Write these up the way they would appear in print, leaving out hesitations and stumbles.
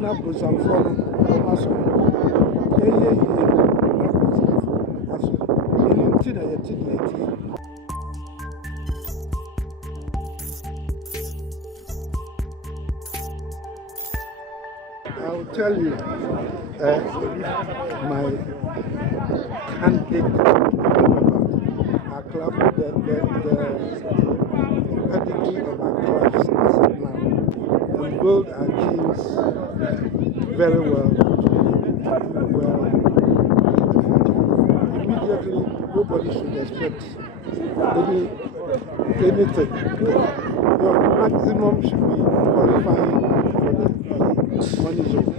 now put some from muscle. I'll tell you my candid our club, the pedigree of our clubs as of now. We build our teams very well. Immediately, nobody should expect anything. Your maximum should be qualifying for the money zone.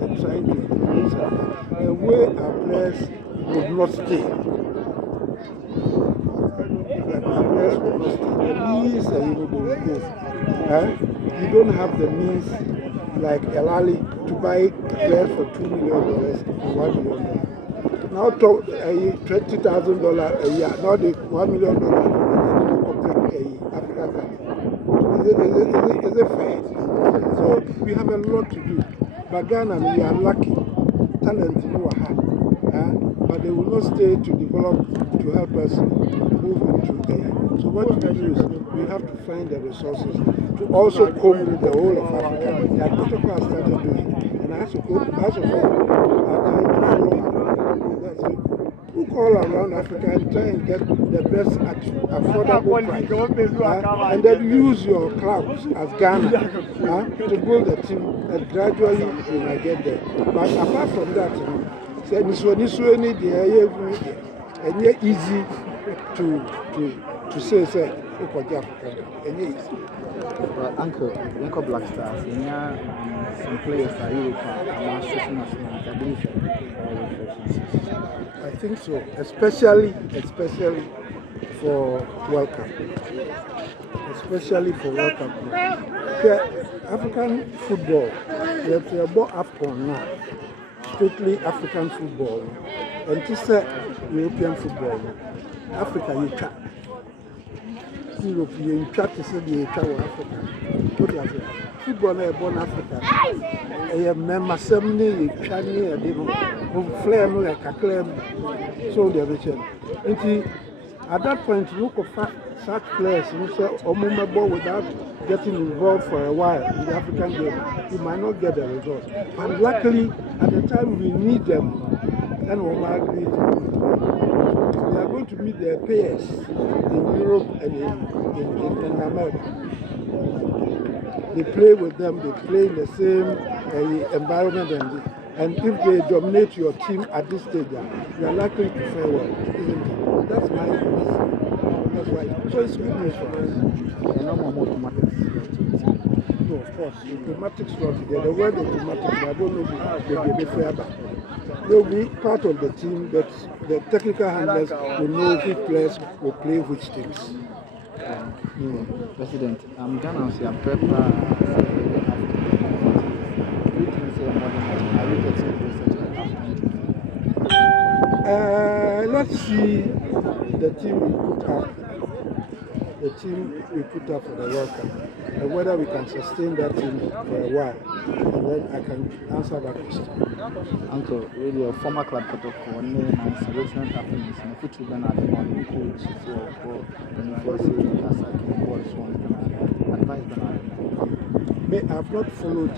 And trying to increase the way our players would not stay. The means you don't have the means like Elali to buy players for $2 million and $1 million. Now $20,000 a year, now the $1 million African country. Is it fair? So we have a lot to do. But Ghana, we are lucky. Talent in our hand. But they will not stay to develop to help us move into AI. So what we do is we have to find the resources to also cope with the whole of Africa. That Kotoko has started doing. And as of all, are trying to follow look all around Africa and try and get the best affordable price. And then use your clouds as Ghana to build a team and gradually we might get there. But apart from that, it's easy to say Well, Uncle, Uncle Black Stars, some players are European, I believe. I think so, especially for World Cup. Especially for World Cup. African football, we have about AFCON now. Strictly African football. And this is European football. Africa, you try. Europe, you try to say you try Africa. What Africa? Football is born Africa. I am member assembly, you try me, I didn't flame like a claim. So the other at that point, look at such players, you say, Omumabo without getting involved for a while in the African game, you might not get the results. But luckily, at the time we need them, then we are going to meet their peers in Europe and in America. They play with them, they play in the same environment, and if they dominate your team at this stage, you are likely to fare well, isn't it? That's my reason. That's why. So it's good news for us. And no more automatics. No, of course. Automatics not together. The word automatics, I don't know if they'll be fair back. They'll be part of the team, but the technical handlers will know which players will play which teams. President, I'm Ghana, so I'm prepared. Let's see the team we put up. The team we put up for the World Cup, and whether we can sustain that team for a while, and then I can answer that question. Uncle, really, your former club Kotoko, one name and selection happiness, and if you can add one coach for I've not followed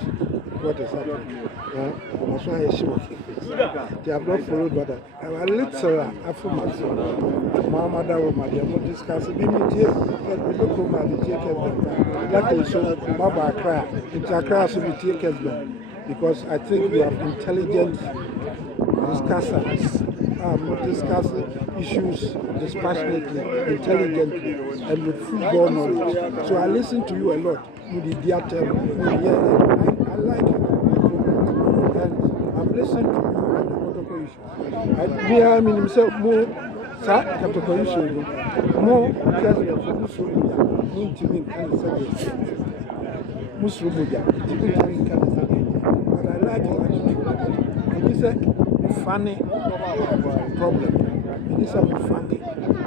what is happening. That's why I show. They have not followed what I have a little after myself. Mama, that was my dear, not discussing me. That is so, Baba cry. It's a crash of the takers, because I think we have intelligent discussers. Not discussing issues dispassionately, intelligently, and with football knowledge. So I listen to you a lot. I like it. And I've listened to you on the Kotoko issue. I mean himself more Kotoko issue, more because we have Muslim kind of subject. Muslim, but I like it. And it's a funny problem. It's a funny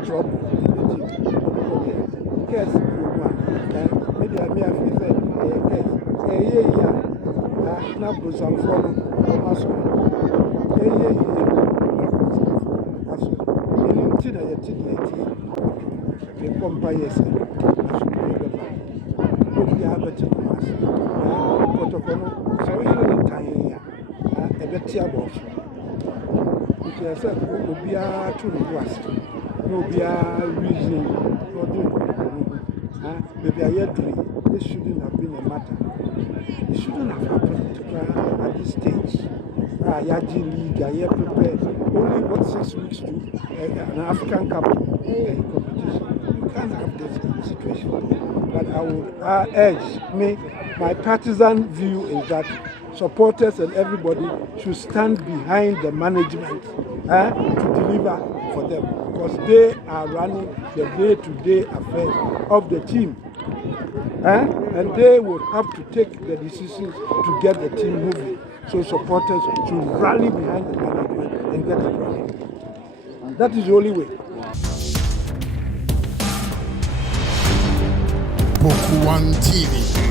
trouble. Yes, maybe I may have said, yes, na Brusamfo no Omaso. Eye na Brusamfo aso. Enti na yeti na yeti. Me pompa yesa. Aso ko beba. Obi abeti ko mas. Kotoko no so yiri ne tan ya. Ebeti aboso. Nti ese obi a tu no was. No be a reason for doing maybe I hear this shouldn't have been a matter. It shouldn't have happened at this stage. Yaji League, I hear prepared only what 6 weeks to an African Cup competition. You can't have this situation. But I would urge my partisan view is that supporters and everybody should stand behind the management to deliver for them, because they are running the day-to-day affairs of the team. And they will have to take the decisions to get the team moving. So supporters should rally behind the management and get it running. That is the only way. Poku One TV.